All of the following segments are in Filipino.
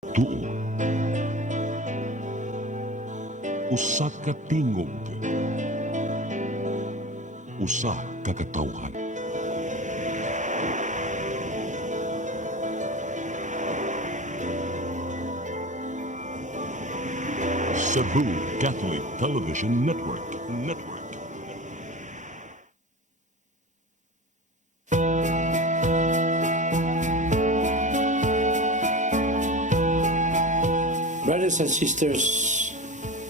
Tuo. Usa ka tingog. Usa ka katawhan. Cebu Catholic Television Network. Brothers and sisters,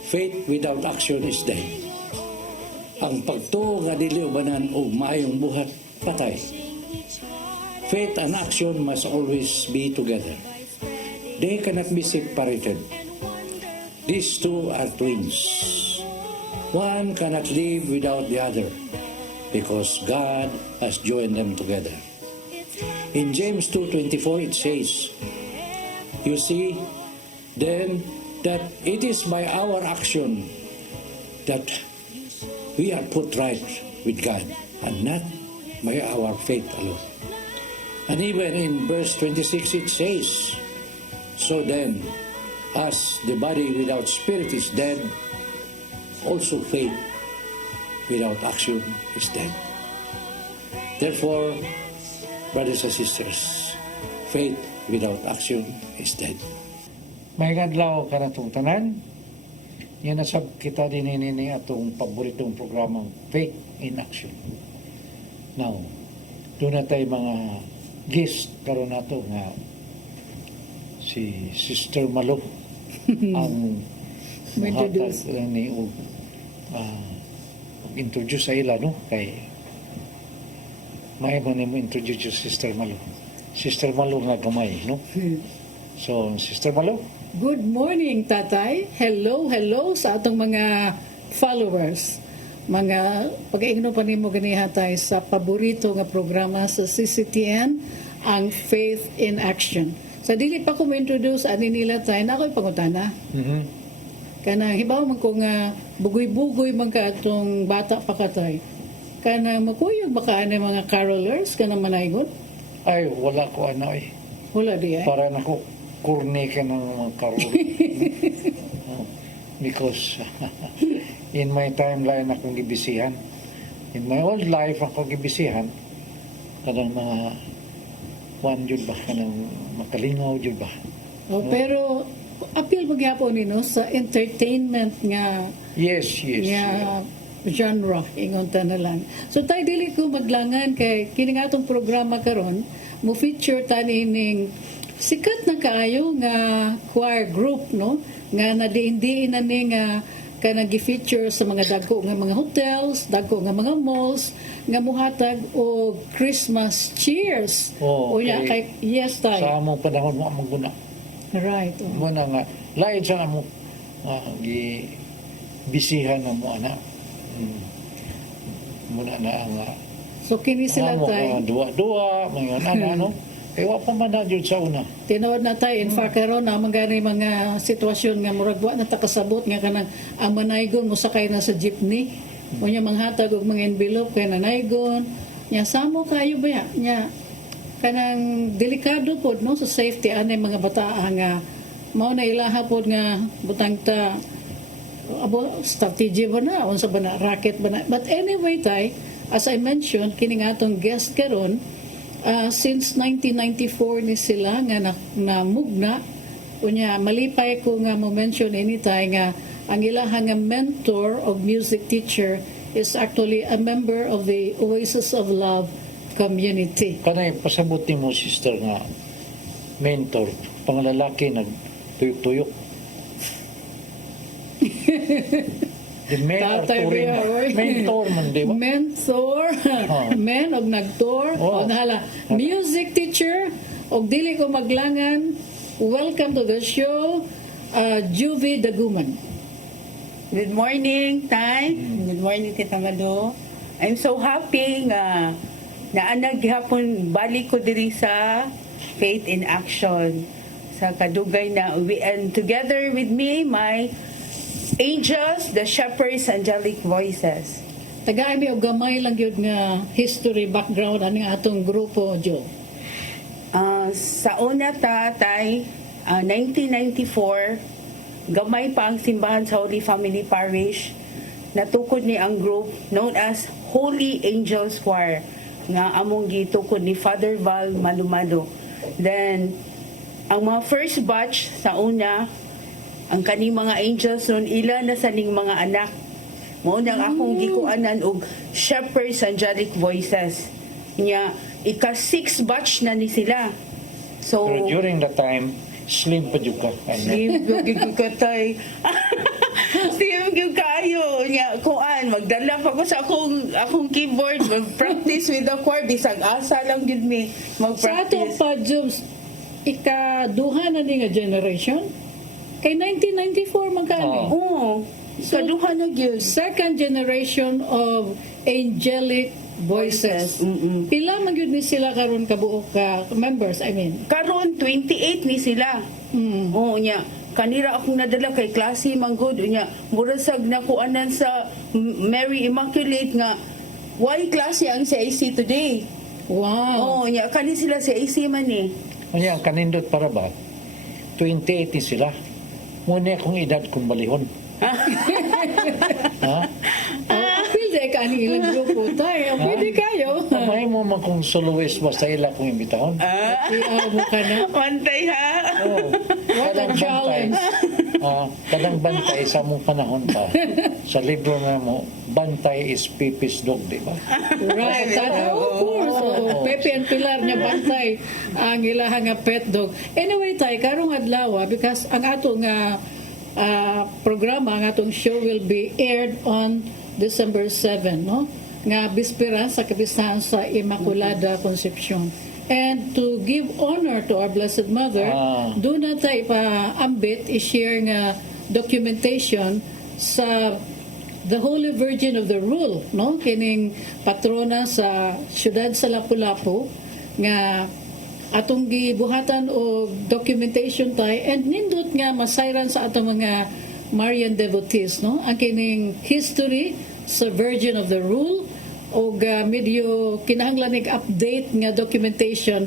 faith without action is dead. Ang pagtuo nga dili ubanan og maayong buhat patay. Faith and action must always be together. They cannot be separated. These two are twins. One cannot live without the other because God has joined them together. In James 2:24 it says, "You see, then that it is by our action that we are put right with God and not by our faith alone." And even in verse 26 it says, "So then, as the body without spirit is dead, also faith without action is dead." Therefore, brothers and sisters, faith without action is dead. May adlaw ka na itong tanan. Yan nasab kita din ini atong paboritong programang Faith in Action. Now, doon na tayo mga guest karon nato nga si Sister Malo ang Introduce. ni introduce sa ila no kay may mo introduce yung Sister Malo. Sister Malo nga gamay no. So, Sister Malo, Good morning, Tatay. Hello sa atong mga followers. Mga pag-iigno pa nimo ganiha tay sa paborito nga programa sa CCTN, ang Faith in Action. Sa dili pa ko ma-introduce ani nila tay na ako'y pangutana. Kana hibaw man ko nga bugoy-bugoy man ka atong bata pa katay. Kana makuyog ba ka ani mga carolers kana manaygon? ay wala ko ano eh. Wala di ay. Para na ko kurne ka ng mga karol. Because in my timeline akong gibisihan. In my old life akong gibisihan. Kanang mga one jud ba? Kanang makalingaw jud ba? Pero appeal magyapon nino sa entertainment nga Yes. nga genre ingon ta na lang. So tay dili ko maglangan kay kini nga atong programa karon mo feature tani ning sikat na kaayo nga choir group no nga nadiin na ni nga kanang gi-feature sa mga dagko nga mga hotels, dagko nga mga malls nga muhatag og Christmas cheers. Oh, Unya okay. kay yes tay. Sa among panahon mo among guna. Right. Muna nga lain sa amo gi bisihan na mo ana. Muna na ang So kini sila tay. duwa mga ano. Kaya wa pa man na jud sa una. Tinawad na tayo, in fact, karon na gani mga sitwasyon nga murag wa na takasabot nga kanang ang manaygon mo sakay na sa jeepney. O niya manghatag og mga envelope kay nanaygon. Nya samo kayo ba nya kanang delikado pod no sa safety ani mga bata nga mao na ilaha pod nga butang ta abo strategy ba na unsa ba na racket ba na. But anyway tay, as I mentioned kini nga atong guest karon since 1994 ni sila nga namugna unya malipay ko nga mo mention anytime nga ang ilaha nga mentor of music teacher is actually a member of the Oasis of Love community. Kanay pasabot mo sister nga mentor pangalalaki nagtuyok-tuyok. The men are Tatay touring. Bea, oy. Mentor man, di ba? Mentor, men og nagtour, Oh. o nahala, music teacher, og dili ko maglangan. Welcome to the show, Juvie Daguman. Good morning, Tay. Good morning, Tita Malo. I'm so happy nga naanag hapon balik ko diri sa Faith in Action sa kadugay na and together with me my angels, the shepherds, angelic voices. Tagaan mi og gamay lang gyud nga history background ani atong grupo Jo. Sa una ta, Tay, 1994, gamay pa ang simbahan sa Holy Family Parish. Natukod ni ang group known as Holy Angels Choir nga among gitukod ni Father Val Malumado. Then ang mga first batch sa una, ang kaning mga angels nun, ila na sa ning mga anak. Mao nang akong gikuanan og Shepherds Angelic Voices. Nya ika-6 batch na ni sila. So Pero during that time, slim pa jud ka. slim gyud katay. Slim gyud kayo nya kuan magdala pa ko sa akong keyboard, mag-practice with the choir bisag asa lang gyud mi Sa atong mag-practice. pa-jobs, ikaduha na ni nga generation? Kay 1994 magkano? Oo. Oo. Kaduha na gyud. Second generation of angelic voices. Mm-mm. Pila man gyud ni sila karon kabuok ka members, I mean. Karon 28 ni sila. Mm. Oo nya kanira akong nadala kay klase manggod unya murasag nakuanan sa Mary Immaculate nga why klase ang CIC today. Wow. Oo nya kani sila CIC man ni. Kanya ang kanindot para ba? 28 ni sila. Muna akong edad kung balihon. Ha? Pwede ka ni ilang grupo tayo. Pwede kayo. May mo man kung soloist ba sa ila kong imbitahon? Iya mo ka na. Pantay ha. Oo. What a challenge. Kadang bantay sa mong panahon pa. Sa libro na mo, bantay is Pipis dog, di ba? Right. Of course. Oh, Pepe and Pilar niya bantay ang ilahang nga pet dog. Anyway, tay, karong adlaw, because ang atong programa, ang atong show will be aired on December 7, no? Nga bispera sa kapistahan sa Immaculada Concepcion. And to give honor to our Blessed Mother, doon na tayo pa-ambit, i-share nga documentation sa the Holy Virgin of the Rule, no? Kining patrona sa siyudad sa Lapu-Lapu, nga atong gibuhatan o documentation tayo, and nindot nga masayran sa atong mga Marian devotees, no? Ang kining history sa Virgin of the Rule, o medyo kinahanglan update nga documentation,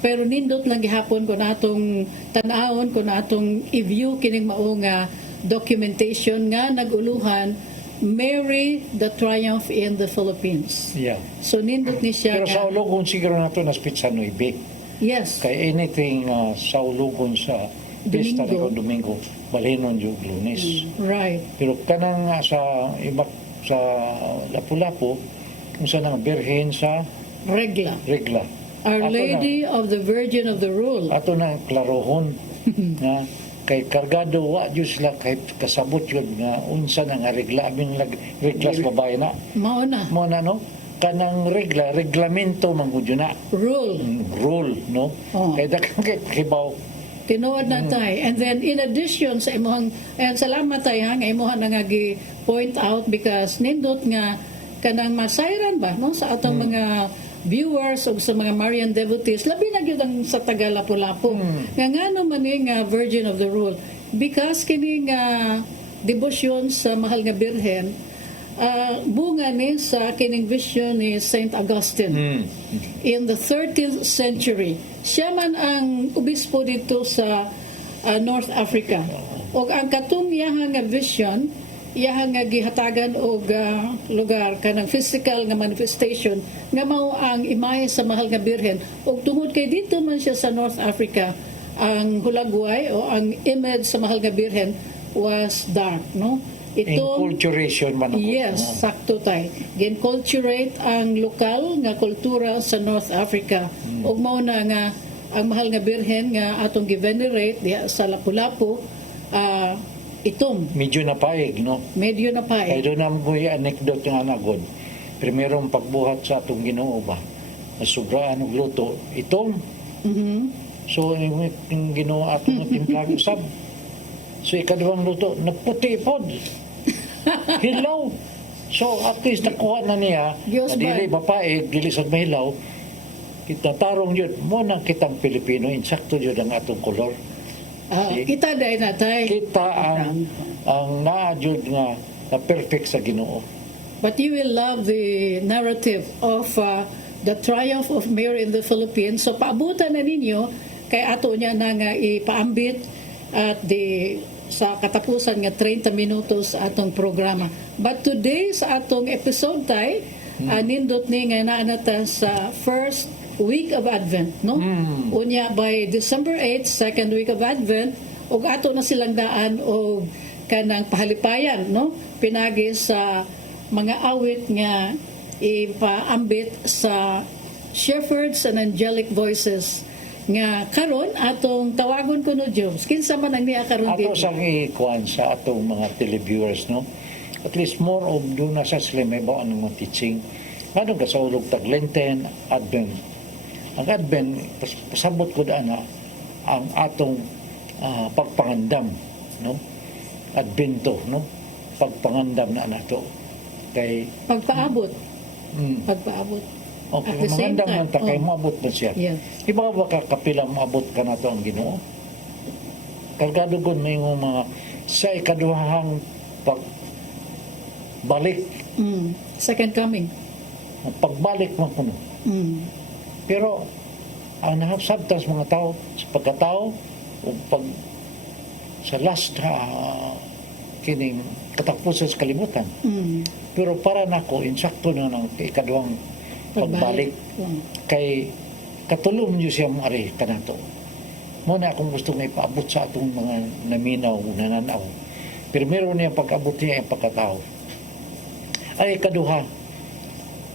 pero nindot lang gihapon ko natong tanawon, ko natong i-view kining mao nga documentation nga naguluhan Mary the Triumph in the Philippines. Yeah. So nindot ni siya Pero sa nga, ulogon siguro na ito na sa 9. yes, Kay anything sa ulogon sa Pista Domingo. ni Domingo, balinon yung Lunes. right. Pero kanang sa iba sa Lapu-Lapu, kung saan ang birhen sa Regla. regla. Our Ato Lady of the Virgin of the Rule. Ato na klarohon na kay kargado wa jud sila kay kasabot yun nga unsa na nga regla aming regla sa babae na Mao na. mo na no kanang reglamento man gud yun na Rule. rule no Oh. kay dakang kibaw Tinuod na tayo. And then, in addition sa imuhang, and salamat tayo nga imuhang na nga point out because nindot nga kanang masayran ba no sa atong mga viewers o sa mga Marian devotees, labi na gyud ang sa taga Lapu-Lapu. Nga ngano man ni nga Virgin of the Rule because kini nga debosyon sa mahal nga Birhen, bunga ni sa kining vision ni Saint Augustine in the 13th century. Siya man ang obispo dito sa North Africa. O ang katong iyahang nga vision, iyahang nga gihatagan og lugar kanang physical nga manifestation nga mao ang imahe sa mahal nga Birhen. Og tungod kay dito man siya sa North Africa, ang hulagway o ang image sa mahal nga Birhen was dark, no? enculturation man ako. Yes, sakto tay. Gen-culturate ang lokal nga kultura sa North Africa. Ug mao na nga ang mahal nga Birhen nga atong gi-venerate diha sa Lapu-Lapu, itom, Medyo napaig no medyo na pa kay doon na mo yung anecdote nga nagod primerong pagbuhat sa atong Ginoo ba nasubraan og luto itom so yung Ginoo atong timplago sab so ikaduhang luto naputi pod hilaw so at least nakuha na niya Diyos na dili ba? bapae dili sad mahilaw kita tarong yun mo nang kitang Pilipino insakto yun ang atong kolor kita day na tay. kita ang naadjud nga na perfect sa Ginoo. But you will love the narrative of the triumph of Mary in the Philippines. So paabutan na ninyo kay ato niya na nga ipaambit at sa katapusan nga 30 minutos sa atong programa. But today sa atong episode tay nindot ni nga naanata sa first week of Advent, no? Unya by December 8, second week of Advent, ug ato na silang daan og kanang pahalipayan, no? Pinagi sa mga awit nga ipaambit sa Shepherds and Angelic Voices nga karon atong tawagon ko no Jobs. Kinsa man ang niya karon Ato sa ikuan sa atong mga televiewers, no? At least more of doon na sa sila may bawaan ng mga teaching. Ano ka sa ulog taglenten, Advent. Ang Advent, pasabot ko daan na ang atong pagpangandam, no? Advento, no? Pagpangandam na nato. Kay pagpaabot. mm, Pagpaabot. okay, At the same mangandam time, man ta kay maabot na siya. Yeah. Iba ba ka kapila maabot ka na to ang Ginoo? Kargadugon may mga sa ikaduhang pagbalik, Second coming. ang pagbalik mo kuno. Pero ang nahapsabtas mga tao sa pagkatao o pag sa last kining katapusan sa kalibutan. Pero para nako insakto na ng ikaduhang pagbalik kay katulong niyo siya mari kanato. Muna akong gusto nga ipaabot sa atong mga naminaw, nananaw. Primero niya pag-abot niya ang pagkatao. Ay ikaduha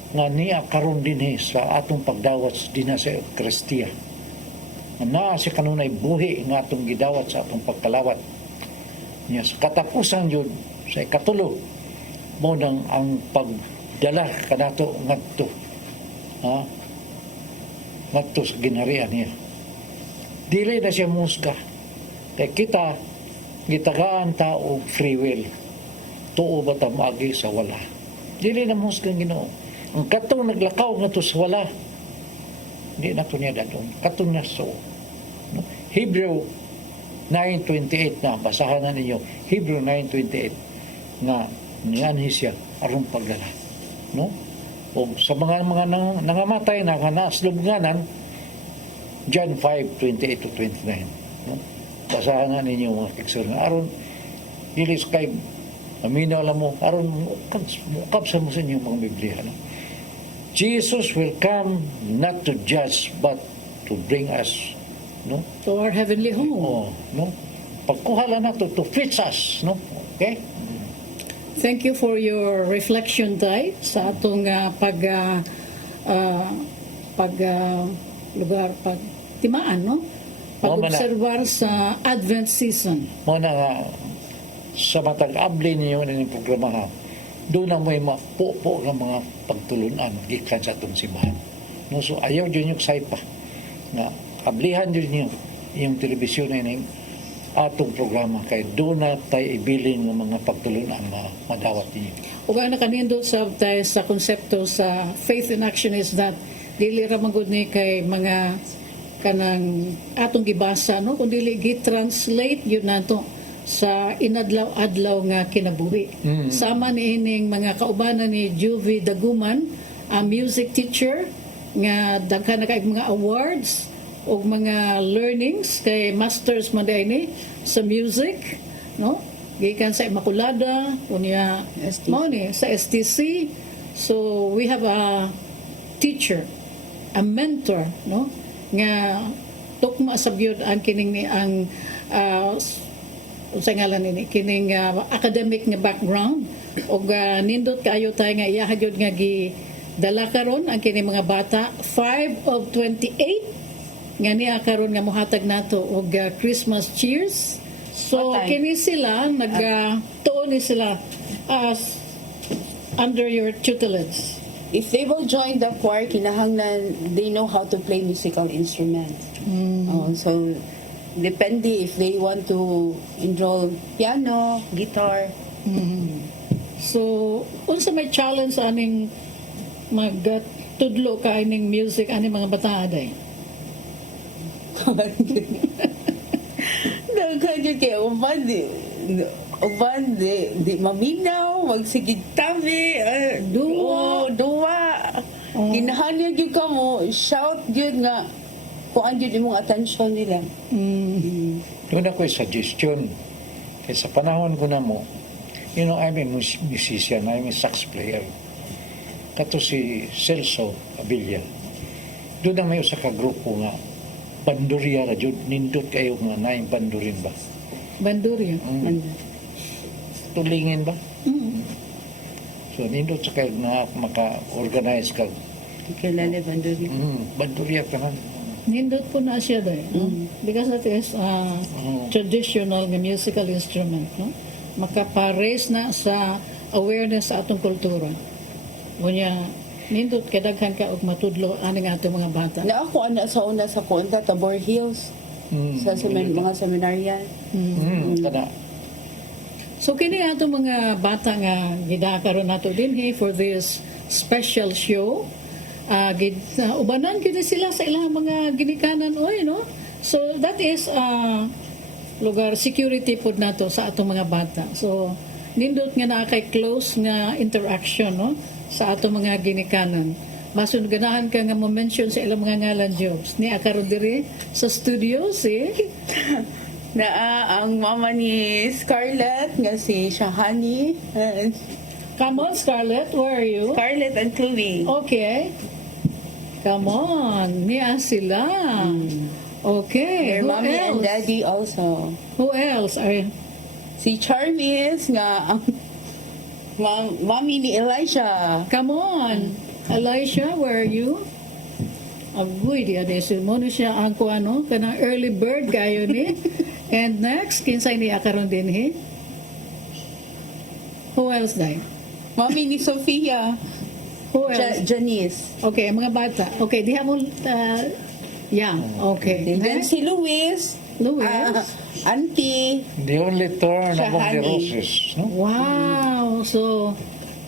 nga niya karon din sa atong pagdawat din sa Kristiya. Na si kanunay buhi nga atong gidawat sa atong pagkalawat. Niya sa katapusan yun sa ikatulo mo nang ang pagdala kanato ngadto. Ngadto sa ginharian niya. Dili na siya musga. Kaya kita gitagaan ta og free will. Tuo ba ta maagi sa wala. Dili na musga ang Ginoo. Ang katong naglakaw nga to sa wala, hindi na to niya dadon. Katong na so. No? Hebrew 9:28 na, basahan na ninyo. Hebrew 9:28 na niyanhi siya aron pagdala. No? O sa mga nangamatay na naslubnganan, John 5:28 to 29. No? Basahan na ninyo mga kiksir na aron ilis kay aminaw alam mo aron mukap sa mo sa inyong mga Biblia. No? Jesus will come not to judge but to bring us, no? To our heavenly home. Oh, no? Pagkuhala na to fix us, no? Okay? Thank you for your reflection, Tay, sa atong pagtimaan, no? Pag-observar sa Advent season. Muna nga, sa matag-abli ninyo ng programa ha, doon na may mapupo ng mga pagtulunan gikan sa itong simbahan. No, so ayaw dyan yung saipa na ablihan dyan yung telebisyon na yung atong programa kay doon na tayo ibilin ng mga pagtulunan na madawat ninyo. Ug ang nakanindot sa tayo sa konsepto sa faith in action is that dili ra magud ni kay mga kanang atong gibasa, no, kun dili gi-translate yun nato sa inadlaw-adlaw nga kinabuhi. Sama ni ining mga kaubanan ni Juvie Daguman, a music teacher nga daghan na kay mga awards o mga learnings kay masters man ni sa music, no? Gikan sa Immaculada, unya mao ni sa STC. So we have a teacher, a mentor, no? Nga tukma sa byud ang kining ni ang sa ngalan ini kining academic nga background og nindot kaayo tayo nga iya gyud nga gi dala karon ang kining mga bata 5 of 28 nga niya karon nga mohatag nato og Christmas cheers. So kini sila nagtuon ni sila under your tutelage. If they will join the choir, kinahanglan they know how to play musical instruments. So depende if they want to enroll piano, guitar. So unsa may challenge aning magtudlo ka aning music aning mga bata day? Daghan yun kaya uban di maminaw, magsigid tabi, duwa. Kinahanglan yun ka mo, shout yun nga, makuan yun yung attention nila. Doon ako'y suggestion. Kaya sa panahon ko na mo, I'm a musician, I'm a sax player. Kato si Celso Abilia. Doon na may usa ka grupo nga, bandurya ra jud, nindot kayo nga na yung bandurin ba? Bandurya. Tulingin ba? So nindot sa kayo na maka-organize ka. Kilala banduri. Bandurya ka na. Nindot po na siya ba? No? Because that is traditional nga musical instrument. No? Makapares na sa awareness sa atong kultura. Kunya, nindot kadaghan ka og matudlo ani nga atong mga bata. Na ako ana sa una sa kuanta Tabor Hills sa mga seminaryan. Kada. So kini atong mga bata nga gidakaron nato dinhi for this special show. Ubanan gid sila sa ilang mga ginikanan oy no. So that is lugar security pod nato sa atong mga bata. So nindot nga naa kay close nga interaction no sa atong mga ginikanan. Masun ganahan ka nga mo-mention sa ilang mga ngalan jobs. Ni akaron diri sa studio si Na ang mama ni Scarlett nga si Shahani. Come on Scarlett, where are you? Scarlett and Chloe. Okay. Come on, niya sila. Okay. Their Who mommy and else? daddy also. Who else? Si Charmis nga ang mommy ni Elijah. Come on. Elisha, where are you? Agoy, di adesin mo na siya ang kuano, kanang early bird kayo ni. And next, kinsay ni akaron din he? Who else day? Mommy ni Sofia. Who else? Janice. Okay, mga bata. Okay, diha mo, yeah, okay. And then Next, si Luis. Luis. Auntie. The only turn among the Shahani. roses. No? Wow. So,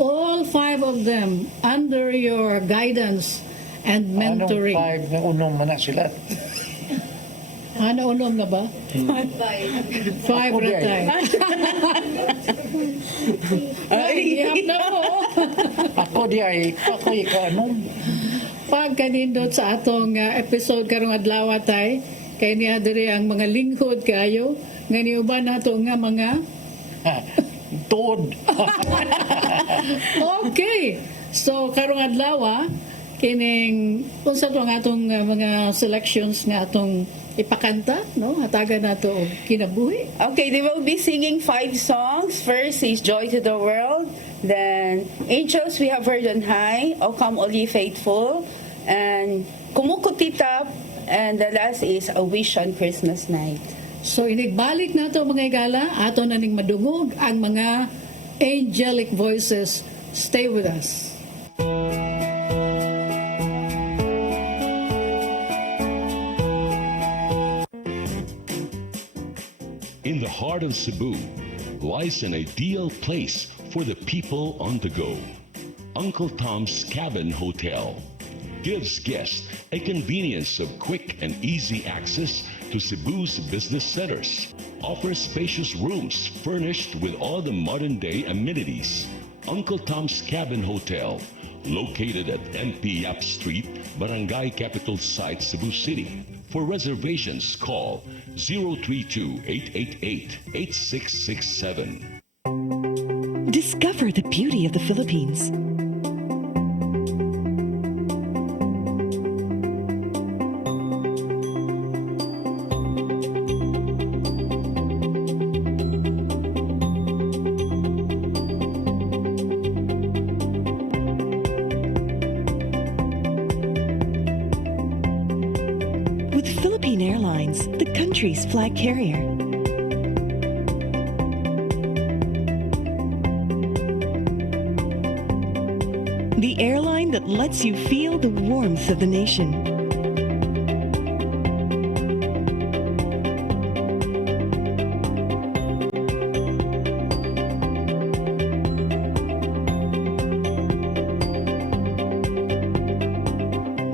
all 5 of them under your guidance and mentoring. Anong 5 na unong man na sila? Ano unom na ba? 5 Ako na di ay. tayo. Ay, ihap na mo. Ako di ay, ako ikaw anong? Pag kanindot sa atong episode karong adlaw tay, kay niya diri ang mga lingkod kayo, nga niuban nato nga mga Tuod. okay. So karong adlaw kining unsa to ang atong mga selections nga atong ipakanta, no? Hatagan nato og kinabuhi. Okay, they will be singing 5 songs. First is Joy to the World. Then Angels We Have Heard on High. O Come All Ye Faithful. And Kumukutitap. And the last is A Wish on Christmas Night. So inigbalik nato mga igala, ato na ning madungog ang mga angelic voices. Stay with us. In the heart of Cebu lies an ideal place for the people on the go. Uncle Tom's Cabin Hotel gives guests a convenience of quick and easy access to Cebu's business centers. Offers spacious rooms furnished with all the modern-day amenities. Uncle Tom's Cabin Hotel, located at MP Yap Street, Barangay Capital Site, Cebu City. For reservations, call 032-888-8667. Discover the beauty of the Philippines. With Philippine Airlines, the country's flag carrier. The airline that lets you feel the warmth of the nation.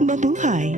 Mabuhay!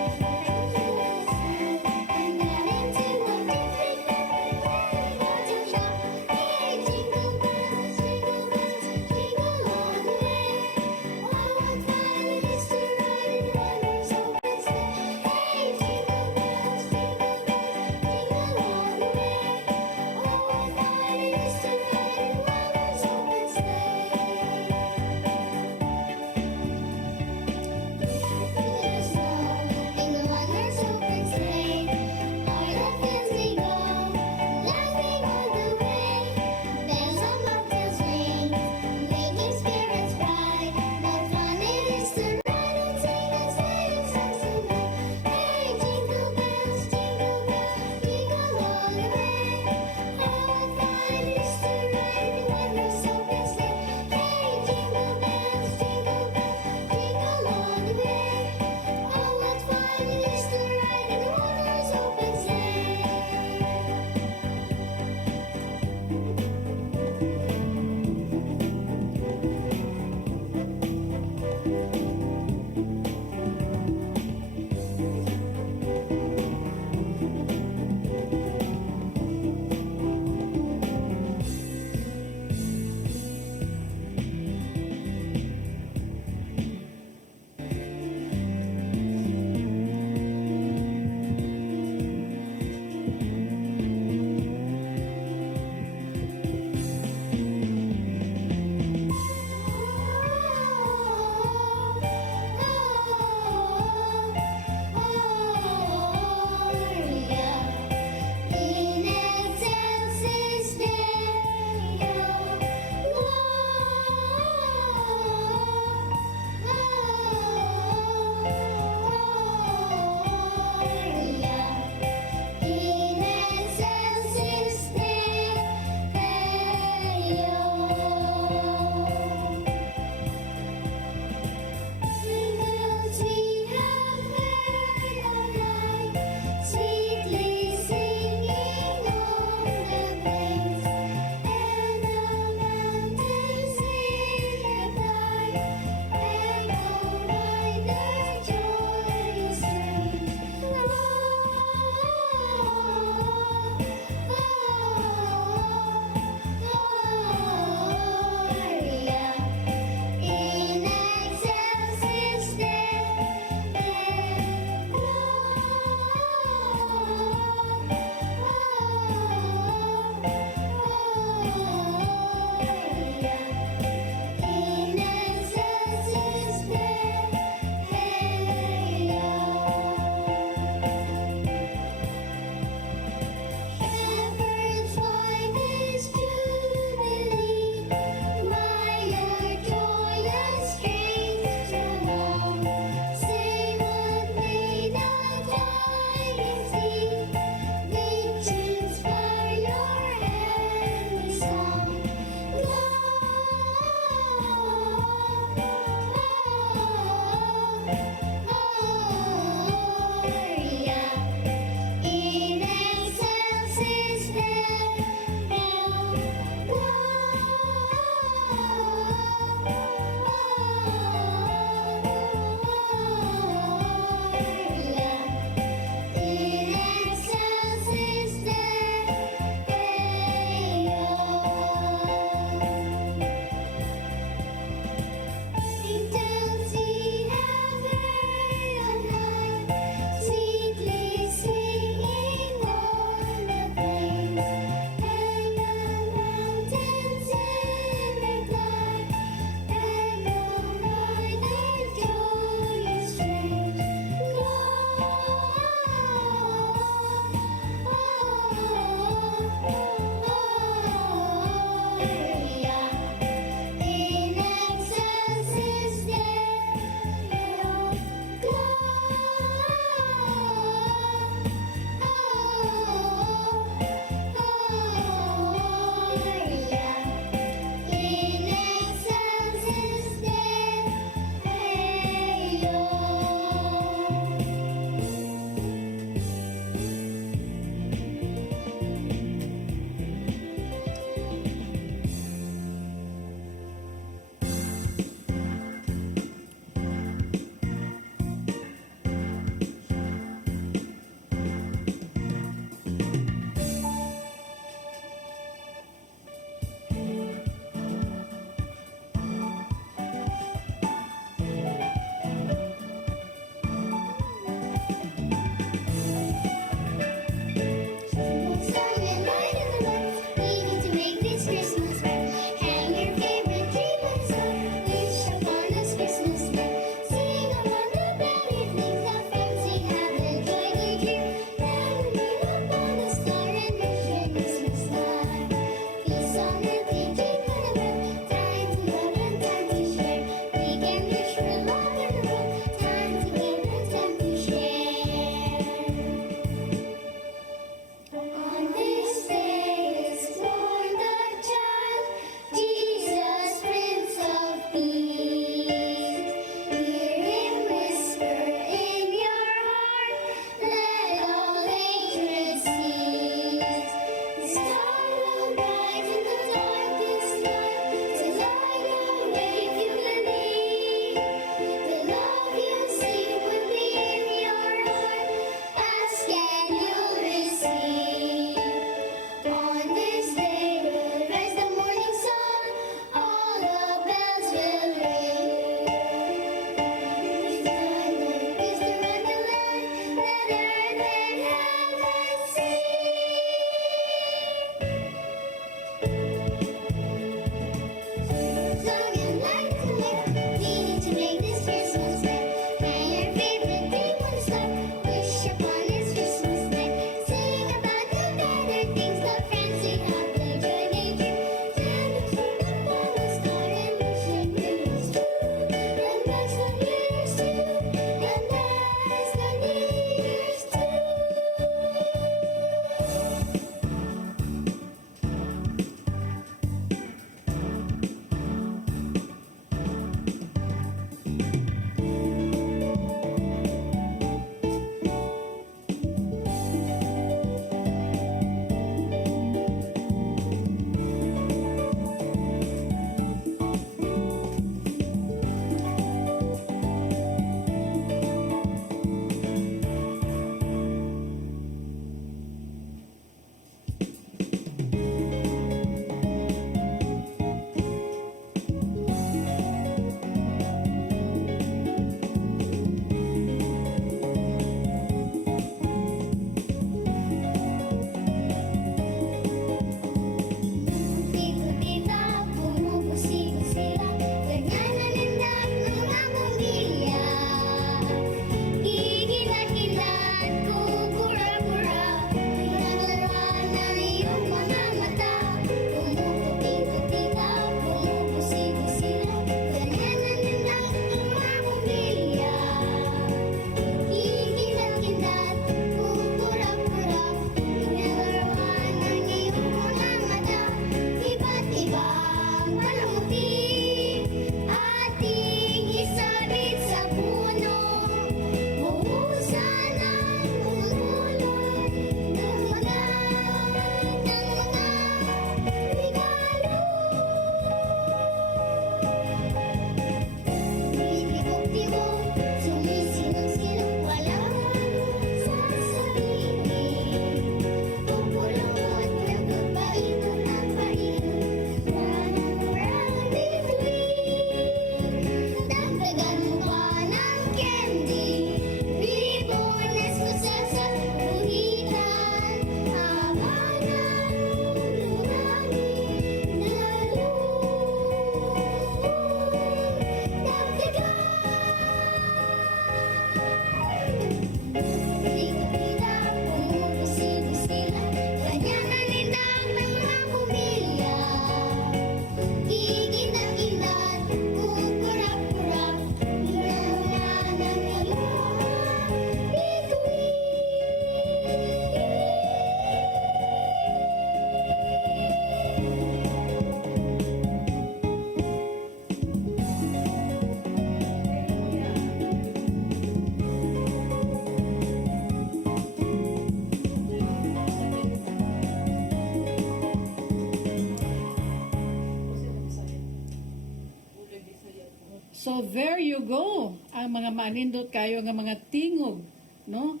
So there you go, ang mga manindot kayo nga mga tingog, no?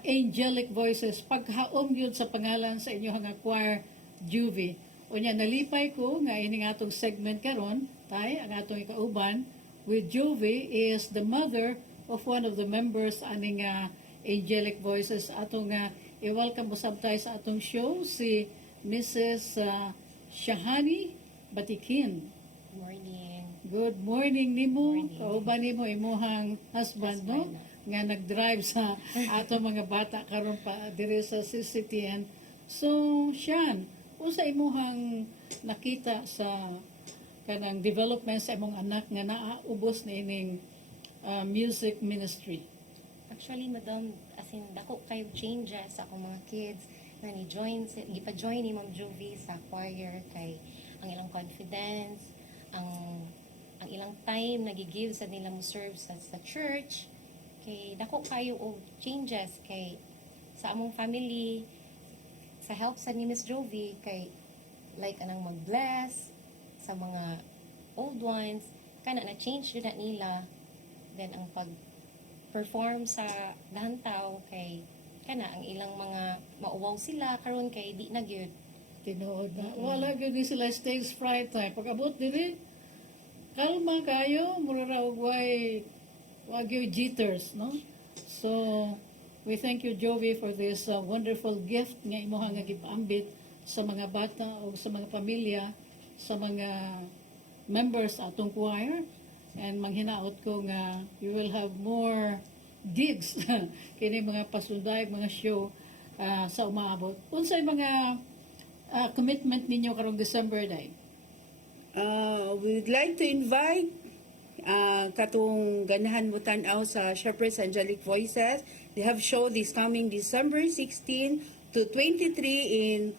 Angelic voices, paghaom yun sa pangalan sa inyo nga choir, Juvie. Unya nalipay ko nga ining atong segment karon, tay, ang atong ikauban with Juvie is the mother of one of the members aning Angelic Voices. Atong i-welcome mo sabtay sa atong show si Mrs. Shahani Batikin. Morning. Good morning nimo. Kauban nimo imuhang husband, no? Nga nag-drive sa ato mga bata karon pa dire sa CCTN. So, Shan, unsa imuhang nakita sa kanang development sa imong anak nga naaubos na ining music ministry? Actually, madam, as in, dako kayo changes sa akong mga kids na gipa-join ni Ma'am Juvie sa choir kay ang ilang confidence, ang ilang time nagigive sa nila mo serve sa church, kay dako kayo og changes kay sa among family sa help sa ni Miss Juvie kay like anang mag-bless sa mga old ones kana na change yun na nila, then ang pag-perform sa dahantaw kay kana ang ilang mga mauwaw sila karon kay di na gyud. Tinuod na. Wala gyud ni sila stage fright time. Pag-abot diri, kalma kayo, mura raw wag yung jitters, no? So, we thank you, Jovi, for this wonderful gift nga imuha nga gipaambit sa mga bata o sa mga pamilya, sa mga members atong choir. And manghinaot ko nga you will have more gigs kini mga pasunday, mga show sa umaabot. Unsay mga commitment ninyo karong December day? We would like to invite katong ganahan mo tan-aw sa Shepherd's Angelic Voices. They have show this coming December 16 to 23 in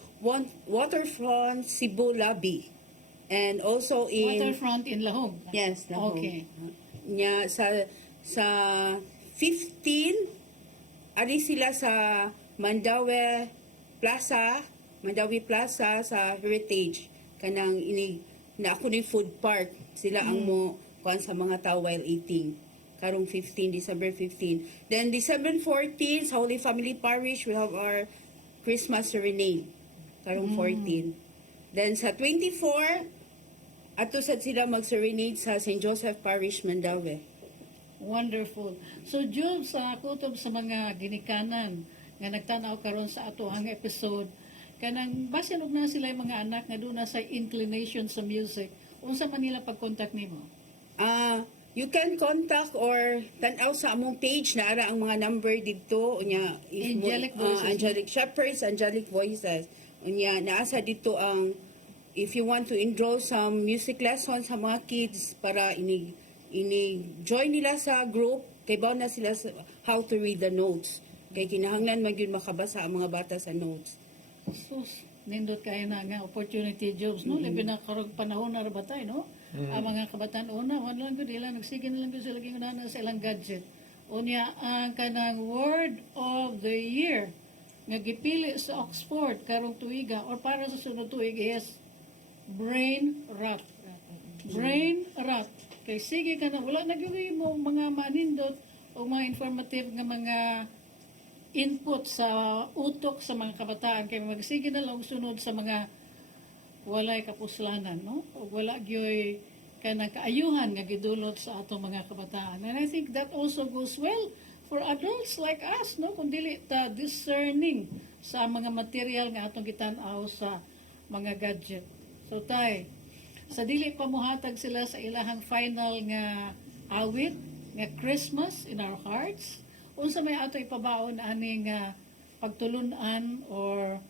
Waterfront, Cebu Lobby. And also in Waterfront in Lahog. Yes, Lahog. Okay. Nya sa 15 ali sila sa Mandawi Plaza sa Heritage kanang ini na ako ni food park sila ang mo kuan sa mga tao while eating karong December 15. Then December 14 sa Holy Family Parish we have our Christmas serenade karong 14. Then sa 24 ato sad sila mag-serenade sa St. Joseph Parish, Mandawi. Wonderful. So, Job, sa kutob sa mga ginikanan nga nagtanaw karon sa ato ang episode, kanang basin og na sila yung mga anak nga doon na sa inclination sa music, unsa man nila pag-contact nimo? You can contact or tan-aw sa among page na ara ang mga number dito unya Angelic Voices. Angelic Shepherds, Angelic Voices. Unya naasa dito ang if you want to enroll some music lessons sa mga kids para ini join nila sa group kay bawo na sila sa how to read the notes kay kinahanglan man gyud makabasa ang mga bata sa notes. Sus, nindot kayo na nga opportunity jobs, no? Labi na karong panahon na rabatay, no? Ang mga kabataan una, wala lang gud ila nagsige na lang gud sila ginuna sa ilang gadget. Unya ang kanang word of the year nga gipili sa Oxford karong tuiga or para sa sunod tuig is brain rot. Brain rot. Kay sige ka na, wala na gyud mo mga manindot o mga informative nga mga input sa utok sa mga kabataan kay magsige na lang sunod sa mga walay kapuslanan, no? O wala gyoy kanang kaayuhan nga gidulot sa atong mga kabataan. And I think that also goes well for adults like us, no? Kung dili ta discerning sa mga material nga atong gitan-aw sa mga gadget. So tay, sa dili pa muhatag sila sa ilahang final nga awit nga Christmas in our hearts, unsa may ato ipabaon aning pagtulunan or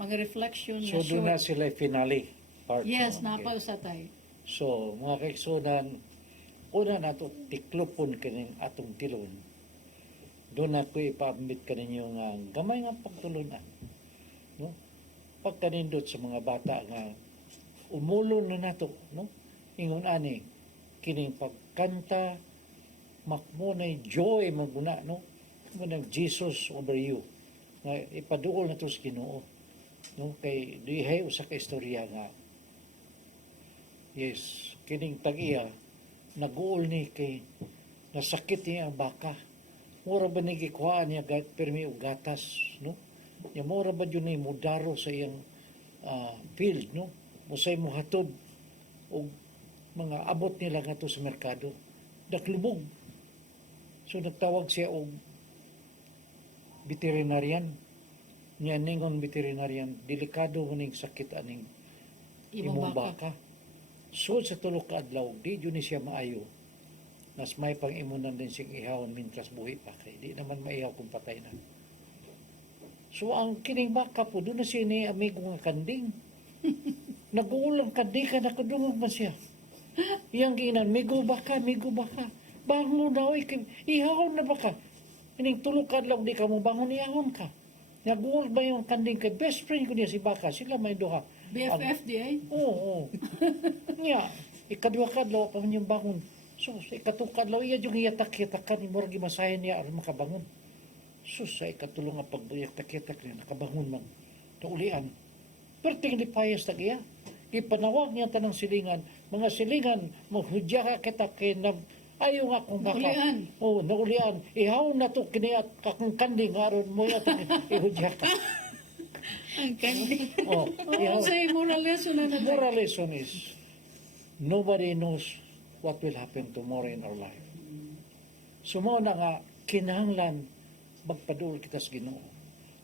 mga reflection So, doon na sila finale part. Yes, no? napal sa tay. So, mga kaigsunan, una na ito, tiklopon kaning atong tilon. Doon na ko ipaambit kaninyo nga gamay nga pagtulunan. No? Pagkanindot sa mga bata nga umulon na nato, no? Ingon ani, kining pagkanta, makmunay joy maguna, no? Manang Jesus over you. Nga ipaduol na to sa Ginoo. No? Kay dihay usa ka istorya nga yes, kining tag-iya naguol ni kay nasakit niya ang baka. Mura ba ni gikuhaan niya permi og gatas, no? Ya mura ba yun ni mudaro sa iyang field, no? Musay mo hatod og mga abot nila nga to sa merkado. Naklubog. So nagtawag siya og veterinarian. Niya ningon veterinarian, delikado huning sakit aning imong baka. So sa tulo ka adlaw, di yun ni siya maayo. Nas may pang-imunan din siyang ihawon mintras buhi pa kay di naman maihaw kung patay na. So ang kining baka po, doon na siya ni amigo nga kanding. Nag-uulang kanding ka, nakadungog man siya. Iyang ginan, migo baka. Bangon na, ihawon na baka. Ining tulog ka adlaw, di ka mo bangon, ihawon ka. Nag-uul ba yung kanding kay best friend ko niya si baka, sila may duha. BFF di ay? Oo. Nga, ikadwa kadlaw pa man yung bangon. So, sa ikatong kadlaw, iya yung iyatak-yatakan, ni Muragi masayan niya aron makabangon. So, sa ikatulong nga pagbuyak-tak-yatak niya, nakabangon mag naulian. Perting lipayas na iya. Ipanawag niya tanang silingan, mga silingan, maghudya ka kita kay ayaw nga kung baka. Naulian. Oo, naulian. Ihaw na to kiniat kakong kanding aron mo yata ihudya ka. Ang kandi. Oh, Oo, say moral lesson na na. moral lesson is, nobody knows what will happen tomorrow in our life. Sumo na nga, kinahanglan magpadul kita sa Ginoo.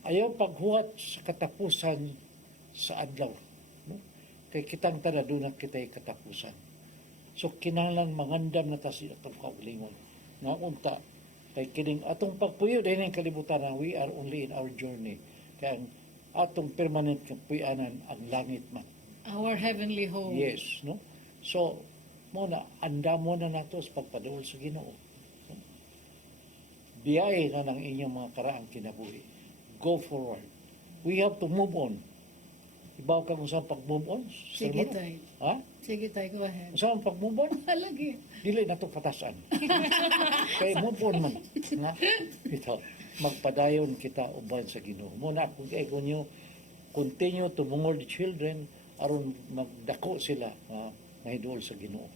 Ayaw paghuwat sa katapusan sa adlaw. No? Kay kitang tanadunat kita'y katapusan. So kinahanglan mangandam na ta sa atong kaugalingon. Nga unta, kay kining atong pagpuyo dahil ng kalibutan na we are only in our journey. Kaya ang atong permanent kapuyanan ang langit man. Our heavenly home. Yes, no? So, muna, anda mo na nato sa pagpaduol sa Ginoo. No? Biyay na ng inyong mga karaang kinabuhi. Go forward. We have to move on. Ibaw ka kung saan pag-move on? Sige tayo. Ha? Sige tayo, go ahead. Kung saan pag-move on? Halagi. Dili na ito patasan. Kaya move on man. Nga, ito, magpadayon kita uban sa Ginoo. Muna, kung ikaw nyo, continue to mungol the children aron magdako sila mahiduol sa Ginoo.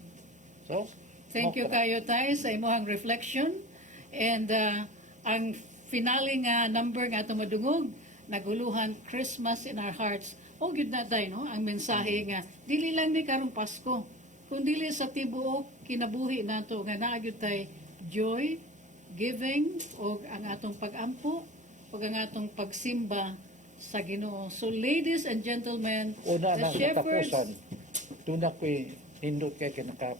So, Thank you kayo tayo sa imuhang reflection. And ang finale nga number nga itong madungog, naguluhan Christmas in our hearts. O gyud na tayo, no? Ang mensahe nga, dili lang ni karong Pasko, kung dili sa tibuok kinabuhi nato nga naagid tay joy, giving, o ang atong pag-ampo, o ang atong pagsimba sa Ginoo. So ladies and gentlemen, una the na shepherds, katapusan, tuna ko'y hindot kay kinaka,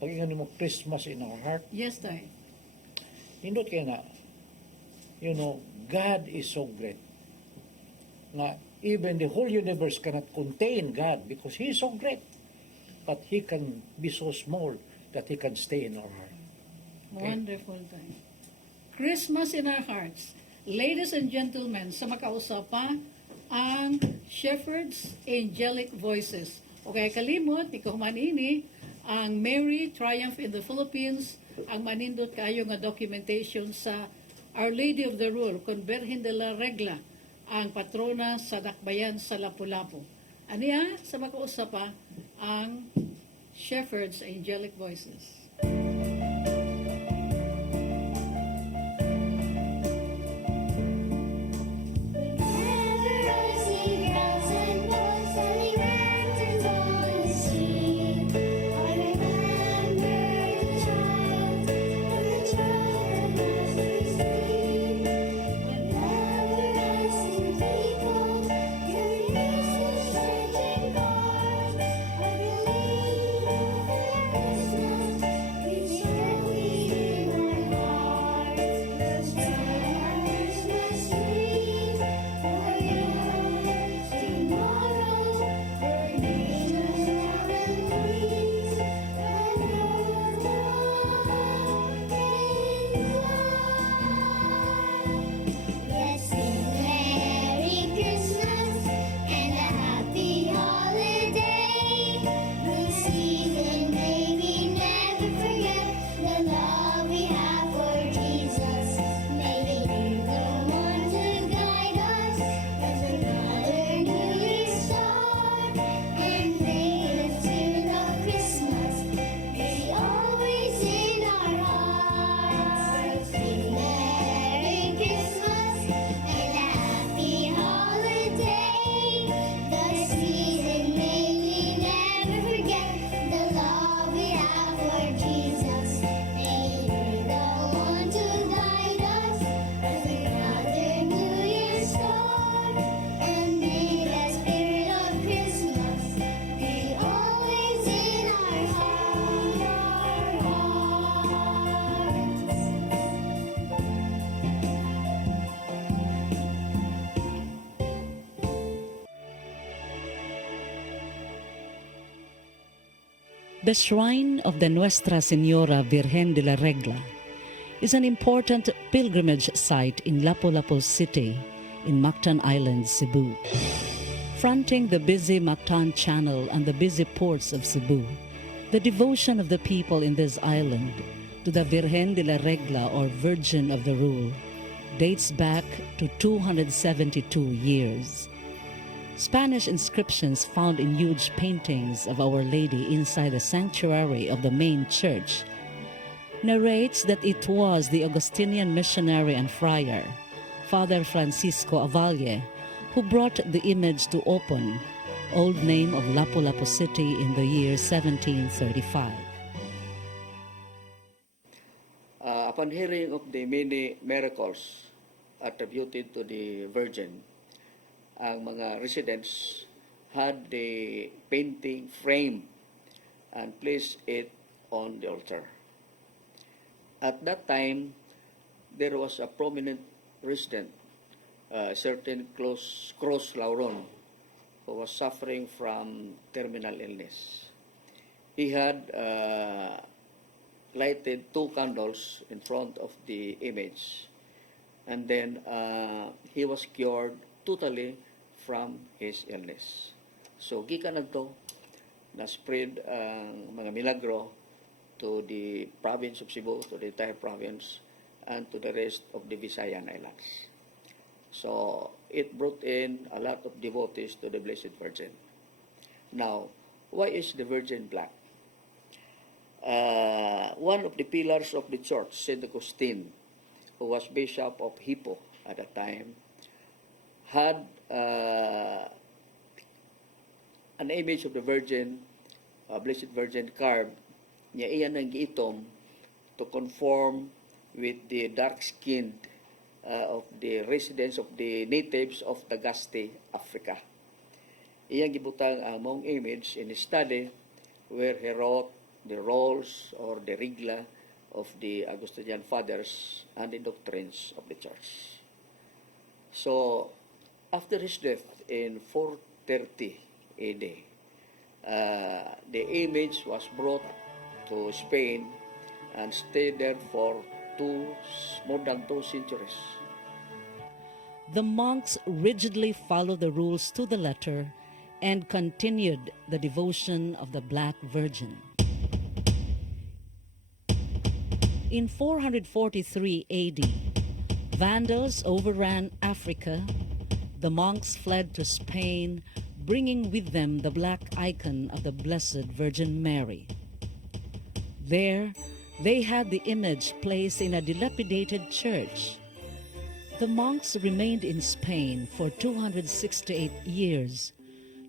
pag ingano mo Christmas in our heart, yes tayo. hindot kay na, you know, God is so great. Nga, even the whole universe cannot contain God because He is so great. But He can be so small that He can stay in our heart. Okay. Wonderful time. Christmas in our hearts. Ladies and gentlemen, sa makausapa ang Shepherds Angelic Voices. Okay, kalimot, ikaw manini, ang Mary Triumph in the Philippines, ang manindot kayo nga documentation sa Our Lady of the Rule, Convergen de la Regla, ang patrona sa Dakbayan sa Lapu-Lapu. Aniya, sa makausapa ang Shepherds Angelic Voices. Christmas The shrine of the Nuestra Señora Virgen de la Regla is an important pilgrimage site in Lapu-Lapu City in Mactan Island, Cebu. Fronting the busy Mactan Channel and the busy ports of Cebu, the devotion of the people in this island to the Virgen de la Regla, or Virgin of the Rule, dates back to 272 years. Spanish inscriptions found in huge paintings of Our Lady inside the sanctuary of the main church narrates that it was the Augustinian missionary and friar, Father Francisco Avalle, who brought the image to Opon, old name of Lapu-Lapu City, in the year 1735. Upon hearing of the many miracles attributed to the Virgin, ang mga residents had the painting framed and placed it on the altar. At that time, there was a prominent resident, a certain Cruz Lauron, who was suffering from terminal illness. He had lighted 2 candles in front of the image, and then he was cured totally from his illness. So, gikan na to, na-spread ang mga milagro to the province of Cebu, to the entire province, and to the rest of the Visayan Islands. So, it brought in a lot of devotees to the Blessed Virgin. Now, why is the Virgin black? One of the pillars of the church, St. Augustine, who was Bishop of Hippo at the time, had an image of the Virgin, Blessed Virgin, carved. Niya iyan ang giitom to conform with the dark-skinned of the residents of the natives of Tagaste, Africa. Iyang gibutang ang mong image in his study where he wrote the roles or the regla of the Augustinian fathers and the doctrines of the church. So, after his death in 430 AD, the image was brought to Spain and stayed there for more than 2 centuries. The monks rigidly followed the rules to the letter and continued the devotion of the Black Virgin. In 443 AD, Vandals overran Africa. The monks fled to Spain, bringing with them the black icon of the Blessed Virgin Mary. There, they had the image placed in a dilapidated church. The monks remained in Spain for 268 years,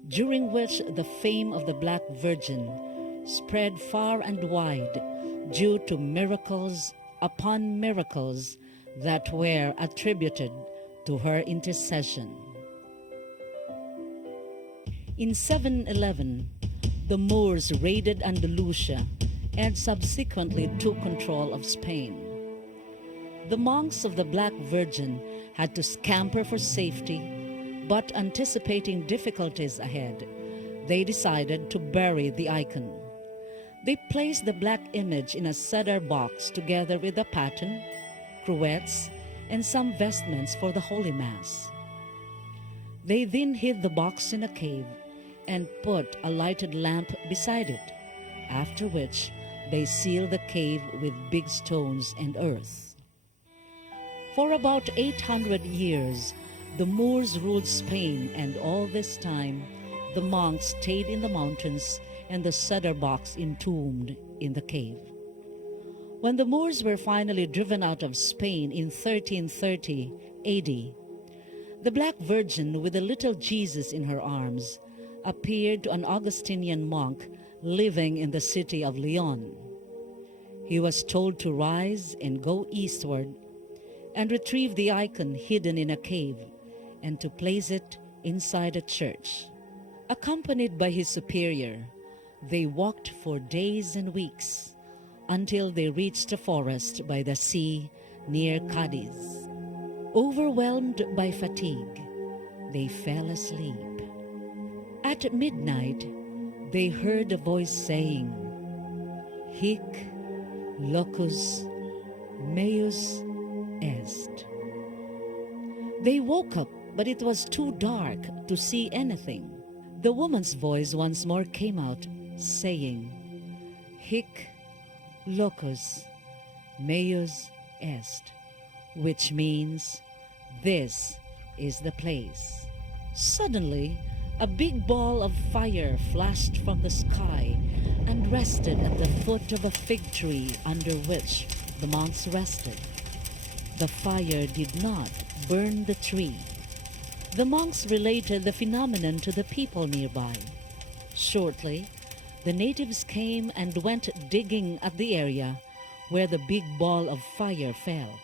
during which the fame of the Black Virgin spread far and wide due to miracles upon miracles that were attributed to her intercession. In 711, the Moors raided Andalusia and subsequently took control of Spain. The monks of the Black Virgin had to scamper for safety, but anticipating difficulties ahead, they decided to bury the icon. They placed the black image in a cedar box together with a paten, cruets, and some vestments for the Holy Mass. They then hid the box in a cave and put a lighted lamp beside it, after which they sealed the cave with big stones and earth. For about 800 years, the Moors ruled Spain, and all this time, the monks stayed in the mountains and the cedar box entombed in the cave. When the Moors were finally driven out of Spain in 1330 AD, the Black Virgin with the little Jesus in her arms appeared to an Augustinian monk living in the city of Leon. He was told to rise and go eastward and retrieve the icon hidden in a cave and to place it inside a church. Accompanied by his superior, they walked for days and weeks until they reached a forest by the sea near Cadiz. Overwhelmed by fatigue, they fell asleep. At midnight, they heard a voice saying, Hic locus meus est. They woke up, but it was too dark to see anything. The woman's voice once more came out, saying, Hic locus meus est, which means, this is the place. Suddenly, a big ball of fire flashed from the sky and rested at the foot of a fig tree under which the monks rested. The fire did not burn the tree. The monks related the phenomenon to the people nearby. Shortly, the natives came and went digging at the area where the big ball of fire fell.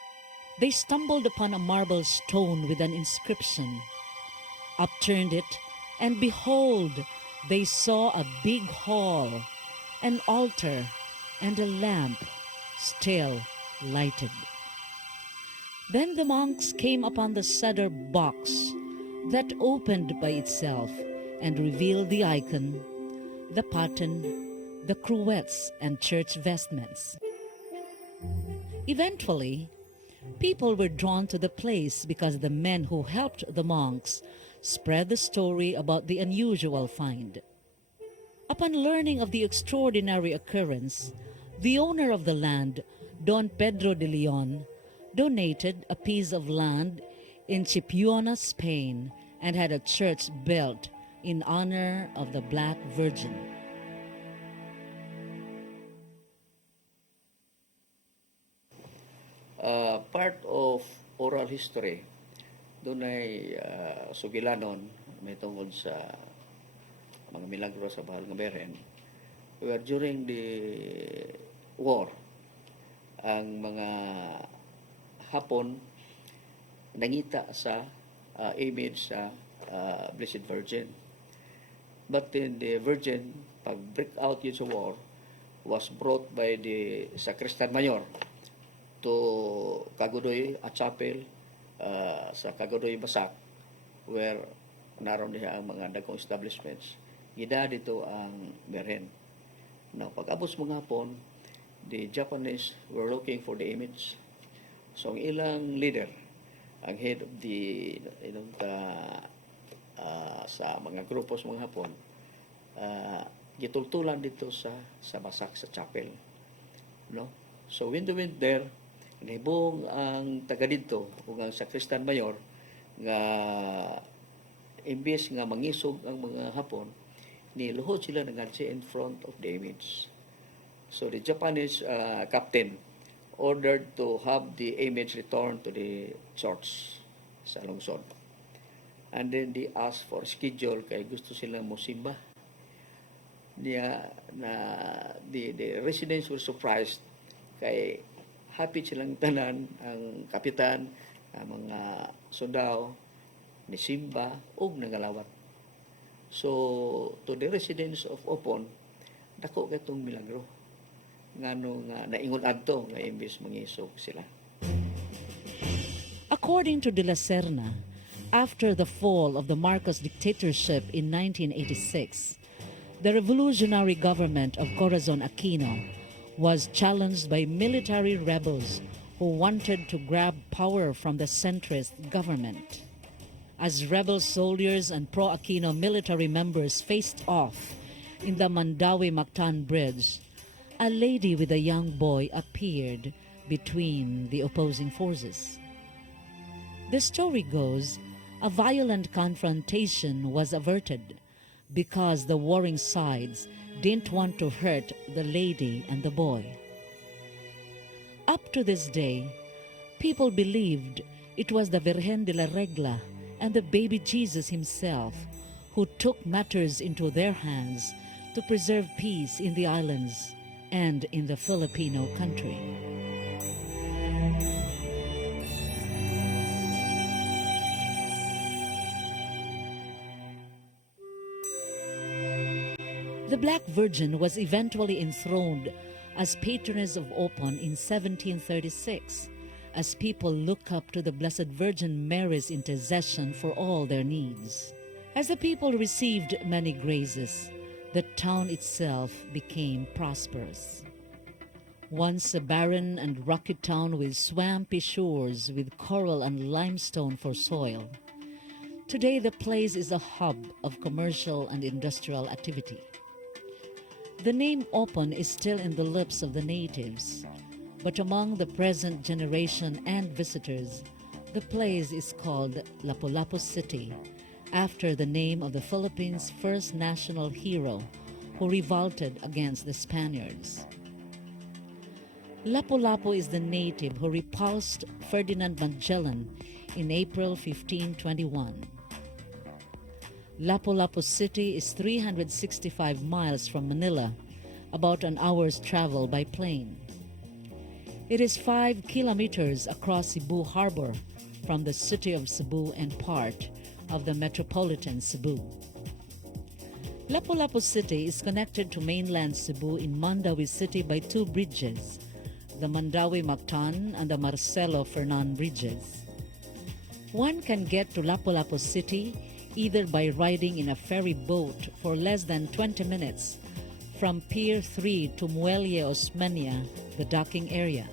They stumbled upon a marble stone with an inscription, upturned it, and behold, they saw a big hall, an altar, and a lamp still lighted. Then the monks came upon the cedar box that opened by itself and revealed the icon, the paten, the cruets, and church vestments. Eventually, people were drawn to the place because the men who helped the monks spread the story about the unusual find. Upon learning of the extraordinary occurrence, the owner of the land, Don Pedro de Leon, donated a piece of land in Chipiona, Spain, and had a church built in honor of the Black Virgin. Part of oral history, doon ay sugilanon may tungkol sa mga milagro sa Bahal nga Beren, where during the war, ang mga Hapon nangita sa image sa Blessed Virgin. But then the Virgin, pag break out yun sa war, was brought by the Sacristan Mayor to Cagodoy at Chapel sa Cagodoy Basak, where naroon niya ang mga dagkong establishments. Gida dito ang Beren. Now, pag-abot mga Hapon, the Japanese were looking for the image. So, ang ilang leader, ang head of the, sa mga grupo sa mga Hapon, gitultulan dito sa Basak, sa chapel. No? So, when they went there, inibong ang taga dito, o ang Sacristan Mayor, nga imbes nga mangisog ang mga Hapon, niluhod sila nangansi in front of the image. So, the Japanese captain ordered to have the image returned to the church sa lungsod. And then they asked for schedule kay gusto sila mo simba. Niya na the residents were surprised kay happy silang tanan ang kapitan, ang mga sundao ni simba ug nangalawat. So to the residents of Opon, dako katong milagro ngano nga naingon adto nga imbes mangisog sila. According to De La Serna, after the fall of the Marcos dictatorship in 1986, the revolutionary government of Corazon Aquino was challenged by military rebels who wanted to grab power from the centrist government. As rebel soldiers and pro-Aquino military members faced off in the Mandawi-Mactan Bridge, a lady with a young boy appeared between the opposing forces. The story goes, a violent confrontation was averted because the warring sides didn't want to hurt the lady and the boy. Up to this day, people believed it was the Virgen de la Regla and the baby Jesus himself who took matters into their hands to preserve peace in the islands and in the Filipino country. The Black Virgin was eventually enthroned as patroness of Opon in 1736, as people look up to the Blessed Virgin Mary's intercession for all their needs. As the people received many graces, the town itself became prosperous. Once a barren and rocky town with swampy shores with coral and limestone for soil, today the place is a hub of commercial and industrial activity. The name Opon is still in the lips of the natives, but among the present generation and visitors, the place is called Lapu-Lapu City, after the name of the Philippines' first national hero who revolted against the Spaniards. Lapu-Lapu is the native who repulsed Ferdinand Magellan in April 1521. Lapu-Lapu City is 365 miles from Manila, about an hour's travel by plane. It is 5 kilometers across Cebu Harbor from the city of Cebu and part of the metropolitan Cebu. Lapu-Lapu City is connected to mainland Cebu in Mandawi City by 2 bridges, the Mandawi-Mactan and the Marcelo Fernan bridges. One can get to Lapu-Lapu City either by riding in a ferry boat for less than 20 minutes from Pier 3 to Muelle Osmeña, the docking area,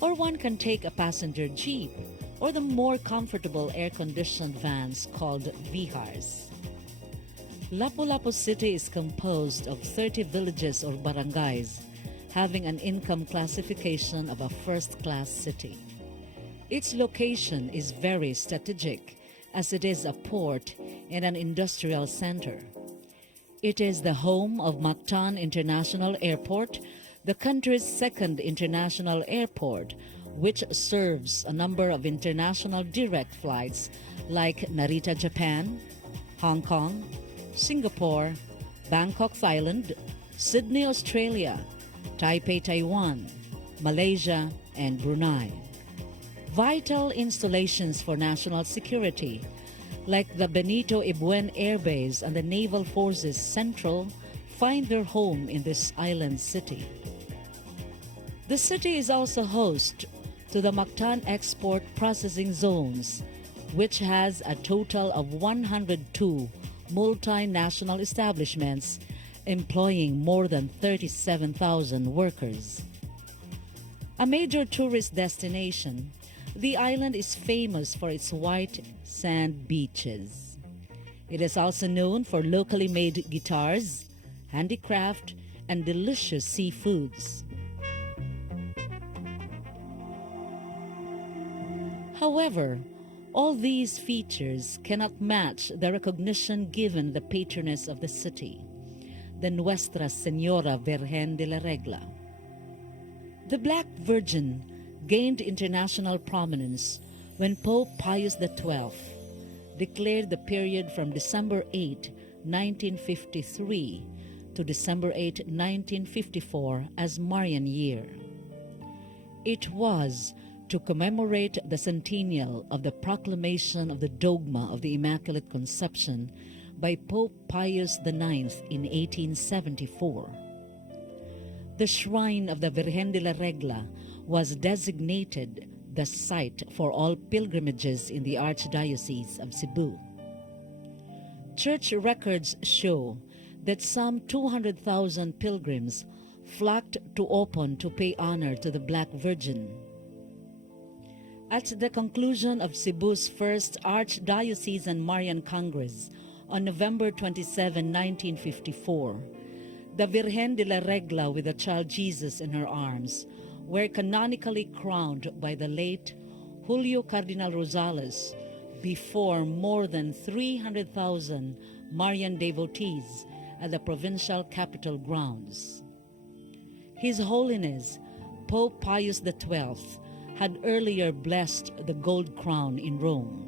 or one can take a passenger jeep or the more comfortable air-conditioned vans called vihars. Lapu-Lapu City is composed of 30 villages or barangays, having an income classification of a first-class city. Its location is very strategic, as it is a port and an industrial center. It is the home of Mactan International Airport, the country's second international airport, which serves a number of international direct flights like Narita, Japan, Hong Kong, Singapore, Bangkok, Thailand, Sydney, Australia, Taipei, Taiwan, Malaysia, and Brunei. Vital installations for national security, like the Benito Ibuen Air Base and the Naval Forces Central, find their home in this island city. The city is also host to the Mactan Export Processing Zones, which has a total of 102 multinational establishments employing more than 37,000 workers. A major tourist destination, the island is famous for its white sand beaches. It is also known for locally made guitars, handicraft, and delicious seafoods. However, all these features cannot match the recognition given the patroness of the city, the Nuestra Señora Virgen de la Regla. The Black Virgin gained international prominence when Pope Pius XII declared the period from December 8, 1953 to December 8, 1954 as Marian Year. It was to commemorate the centennial of the proclamation of the dogma of the Immaculate Conception by Pope Pius IX in 1874. The shrine of the Virgen de la Regla was designated the site for all pilgrimages in the Archdiocese of Cebu. Church records show that some 200,000 pilgrims flocked to Opon to pay honor to the Black Virgin. At the conclusion of Cebu's first Archdiocesan Marian Congress on November 27, 1954, the Virgen de la Regla with the child Jesus in her arms were canonically crowned by the late Julio Cardinal Rosales before more than 300,000 Marian devotees at the provincial capital grounds. His Holiness Pope Pius XII had earlier blessed the gold crown in Rome.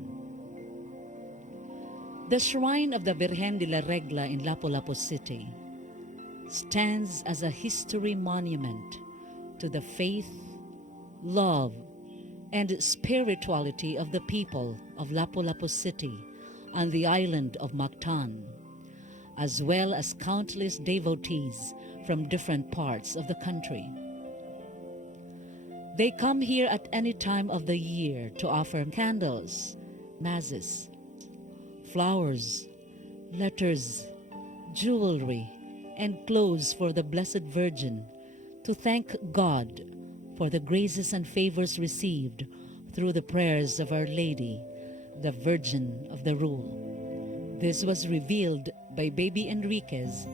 The shrine of the Virgen de la Regla in Lapu-Lapu City stands as a history monument to the faith, love, and spirituality of the people of Lapu-Lapu City and the island of Mactan, as well as countless devotees from different parts of the country. They come here at any time of the year to offer candles, masses, flowers, letters, jewelry, and clothes for the Blessed Virgin to thank God for the graces and favors received through the prayers of Our Lady, the Virgin of the Rule. This was revealed by Baby Enriquez,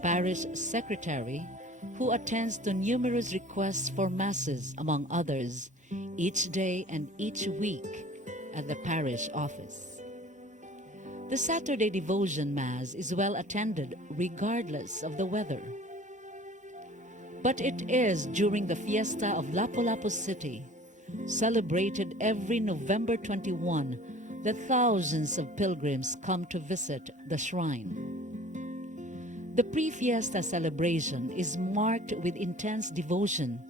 Parish Secretary, who attends to numerous requests for masses, among others, each day and each week at the parish office. The Saturday devotion mass is well attended regardless of the weather. But it is during the fiesta of Lapu-Lapu City, celebrated every November 21, that thousands of pilgrims come to visit the shrine. The pre-fiesta celebration is marked with intense devotion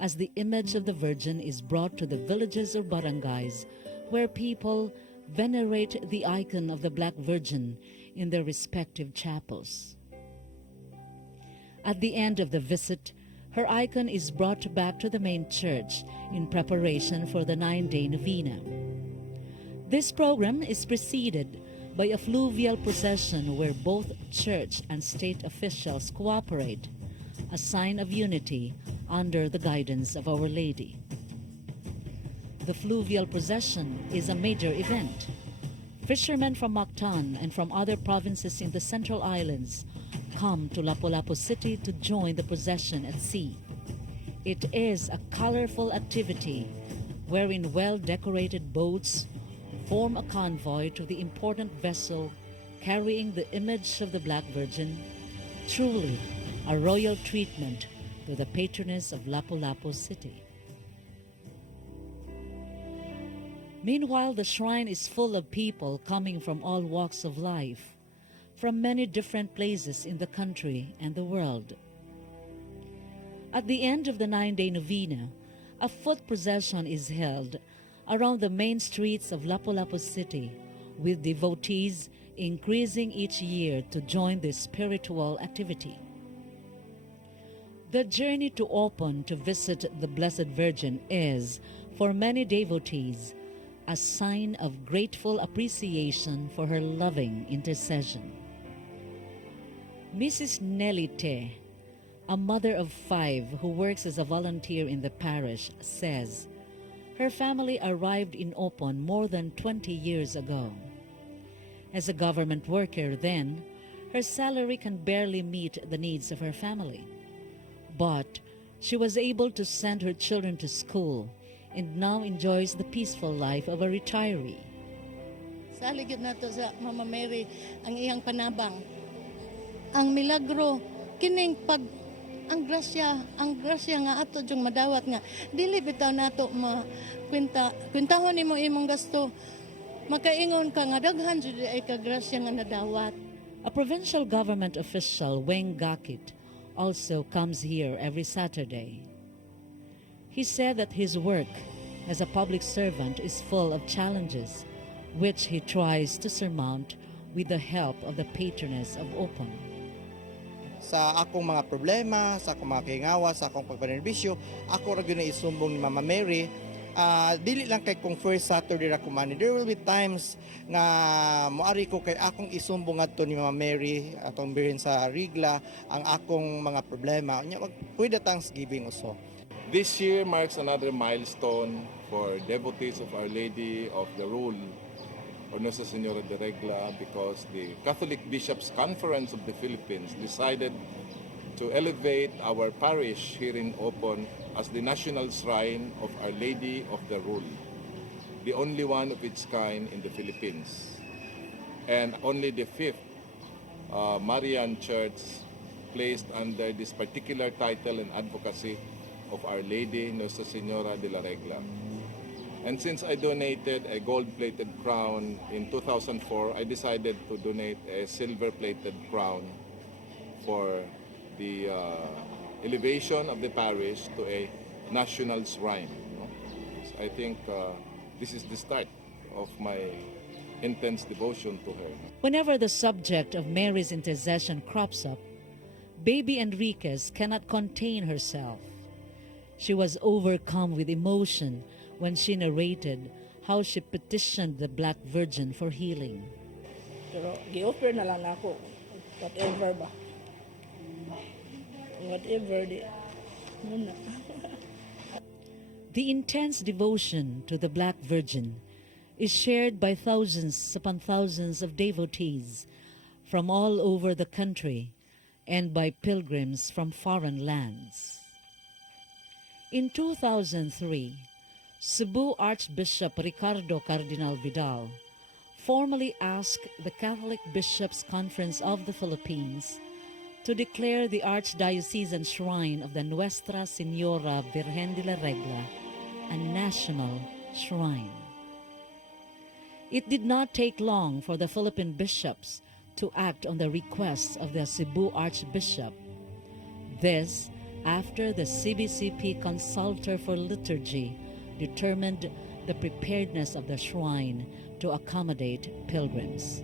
as the image of the Virgin is brought to the villages or barangays where people venerate the icon of the Black Virgin in their respective chapels. At the end of the visit, her icon is brought back to the main church in preparation for the 9-day novena. This program is preceded by a fluvial procession where both church and state officials cooperate, a sign of unity under the guidance of Our Lady. The fluvial procession is a major event. Fishermen from Mactan and from other provinces in the Central Islands come to Lapu-Lapu City to join the procession at sea. It is a colorful activity wherein well-decorated boats form a convoy to the important vessel carrying the image of the Black Virgin, truly a royal treatment to the patroness of Lapu-Lapu City. Meanwhile, the shrine is full of people coming from all walks of life, from many different places in the country and the world. At the end of the 9-day novena, a foot procession is held around the main streets of Lapu-Lapu City, with devotees increasing each year to join this spiritual activity. The journey to Opon to visit the Blessed Virgin is, for many devotees, a sign of grateful appreciation for her loving intercession. Mrs. Nelly Te, a mother of 5 who works as a volunteer in the parish, says her family arrived in Opon more than 20 years ago. As a government worker then, her salary can barely meet the needs of her family. But she was able to send her children to school and now enjoys the peaceful life of a retiree. Saligid na to sa Mama Mary ang iyang panabang. Ang milagro, kining pag ang grasya nga ato jung madawat nga dili bitaw nato kwintahon nimo imong gasto makaingon ka nga daghan jud ay ka grasya nga nadawat. A provincial government official, Weng Gakit, also comes here every Saturday. He said that his work as a public servant is full of challenges, which he tries to surmount with the help of the patroness of Opon. Sa akong mga problema, sa akong mga kingawa, sa akong pagpanerbisyo, ako ra gyud isumbong ni Mama Mary. Dili lang kay kung first Saturday ra kumani. There will be times nga moari ko kay akong isumbong adto ni Mama Mary atong birhen sa Rigla ang akong mga problema. Nya pwede Thanksgiving also. This year marks another milestone for devotees of Our Lady of the Rule, or Nuestra Señora de Regla, because the Catholic Bishops' Conference of the Philippines decided to elevate our parish here in Opon as the national shrine of Our Lady of the Rule, the only one of its kind in the Philippines, and only the 5th Marian Church placed under this particular title and advocacy of Our Lady Nuestra Señora de la Regla. And since I donated a gold-plated crown in 2004, I decided to donate a silver-plated crown for the elevation of the parish to a national shrine. So I think this is the start of my intense devotion to her. Whenever the subject of Mary's intercession crops up, Baby Enriquez cannot contain herself. She was overcome with emotion when she narrated how she petitioned the Black Virgin for healing. Pero gi-offer na lang ako whatever ba. Whatever muna. The intense devotion to the Black Virgin is shared by thousands upon thousands of devotees from all over the country and by pilgrims from foreign lands. In 2003, Cebu Archbishop Ricardo Cardinal Vidal formally asked the Catholic Bishops' Conference of the Philippines to declare the Archdiocesan Shrine of the Nuestra Señora Virgen de la Regla a national shrine. It did not take long for the Philippine bishops to act on the requests of the Cebu Archbishop. This after the CBCP Consultor for Liturgy determined the preparedness of the shrine to accommodate pilgrims.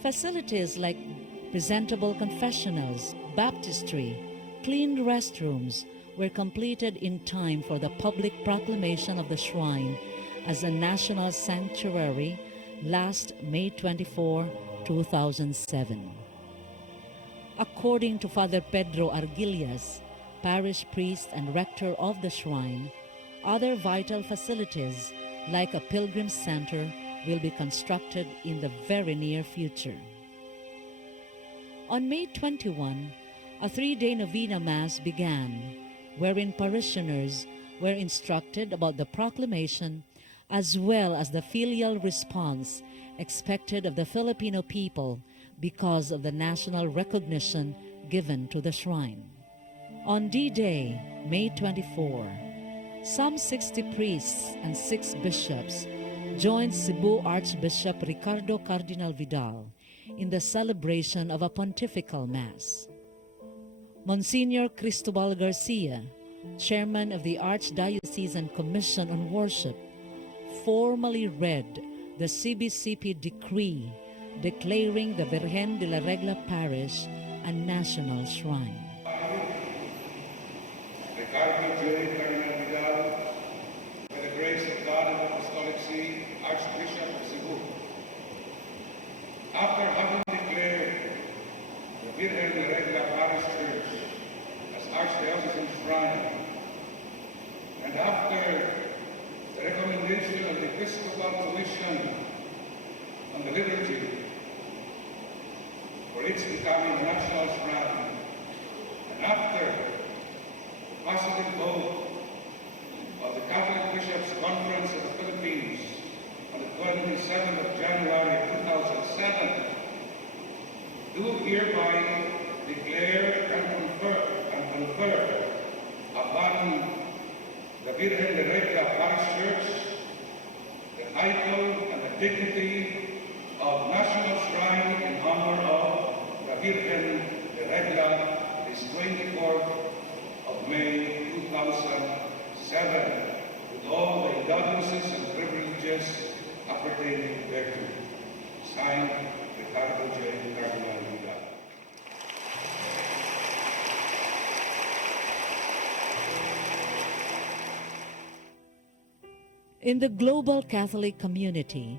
Facilities like presentable confessionals, baptistry, clean restrooms were completed in time for the public proclamation of the shrine as a national sanctuary last May 24, 2007. According to Father Pedro Arguillas, parish priest and rector of the shrine, other vital facilities like a pilgrim center will be constructed in the very near future. On May 21, a 3-day novena mass began, wherein parishioners were instructed about the proclamation as well as the filial response expected of the Filipino people because of the national recognition given to the shrine. On D-Day, May 24, some 60 priests and 6 bishops joined Cebu Archbishop Ricardo Cardinal Vidal in the celebration of a pontifical mass. Monsignor Cristobal Garcia, chairman of the Archdiocesan Commission on Worship, formally read the CBCP decree declaring the Virgen de la Regla Parish a national shrine. Ricardo J. Cardinal Vidal, by the grace of God and the Apostolic See, Archbishop of Cebu, after having declared the Virgen de la Regla Parish Church as Archdiocesan Shrine, and after the recommendation of the Episcopal Commission on the liturgy for its becoming a national shrine, and after positive vote of the Catholic Bishops' Conference of the Philippines on the 27th of January 2007, do hereby declare and confer upon the Virgen de Regla Parish Church the title and the dignity of National Shrine in honor of the Virgen de Regla this 24th of May 2007, with all the indulgences and privileges appertaining thereto. Signed, Ricardo J. Cardinal Vidal. In the global Catholic community,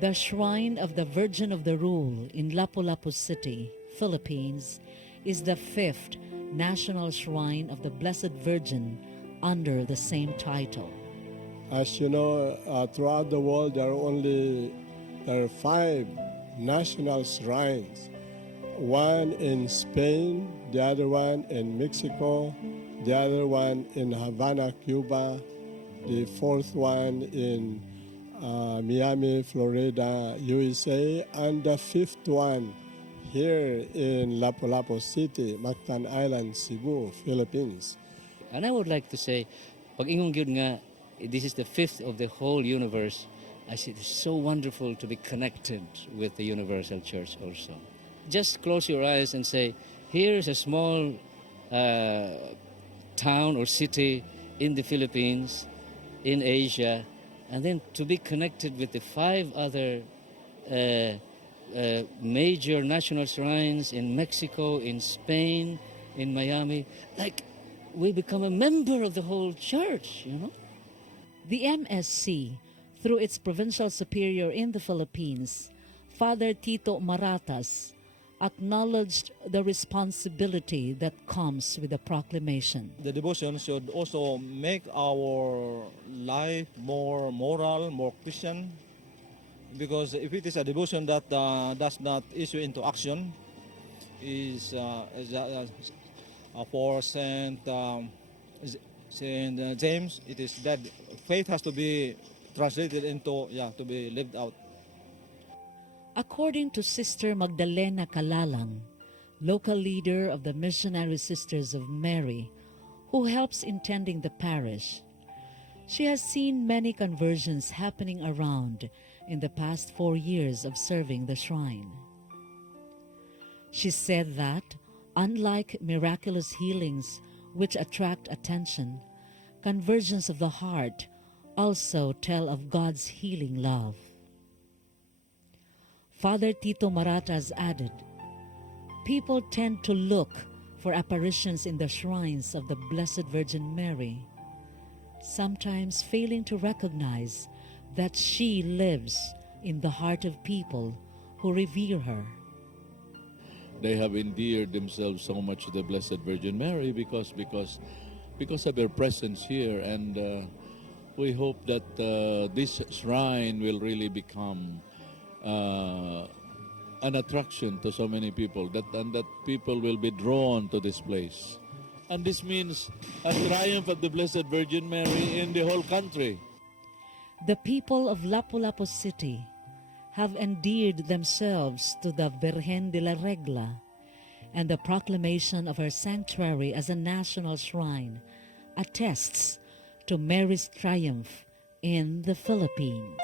the Shrine of the Virgin of the Rule in Lapu-Lapu City, Philippines, is the 5th national shrine of the Blessed Virgin under the same title. As you know, throughout the world there are 5 national shrines. One in Spain, the other one in Mexico, the other one in Havana, Cuba, the 4th one in Miami, Florida, USA, and the 5th one here in Lapu-Lapu City, Mactan Island, Cebu, Philippines. And I would like to say, pag ingong gyud nga, this is the 5th of the whole universe. I see it's so wonderful to be connected with the Universal Church also. Just close your eyes and say, here's a small town or city in the Philippines, in Asia, and then to be connected with the 5 other major national shrines in Mexico, in Spain, in Miami, like we become a member of the whole church, you know? The MSC, through its provincial superior in the Philippines, Father Tito Maratas, acknowledged the responsibility that comes with the proclamation. The devotion should also make our life more moral, more Christian, because if it is a devotion that does not issue into action, for Saint James, it is that faith has to be translated into, to be lived out. According to Sister Magdalena Kalalang, local leader of the Missionary Sisters of Mary, who helps in tending the parish, she has seen many conversions happening around in the past 4 years of serving the shrine. She said that, unlike miraculous healings which attract attention, conversions of the heart also tell of God's healing love. Father Tito Maratas added, people tend to look for apparitions in the shrines of the Blessed Virgin Mary, sometimes failing to recognize that she lives in the heart of people who revere her. They have endeared themselves so much to the Blessed Virgin Mary because of her presence here, and we hope that this shrine will really become an attraction to so many people, and that people will be drawn to this place. And this means a triumph of the Blessed Virgin Mary in the whole country. The people of Lapu-Lapu City have endeared themselves to the Virgen de la Regla, and the proclamation of her sanctuary as a national shrine attests to Mary's triumph in the Philippines.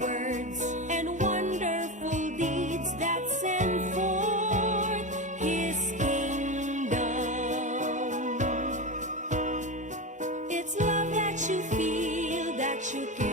Words and wonderful deeds that send forth His kingdom. It's love that you feel, that you can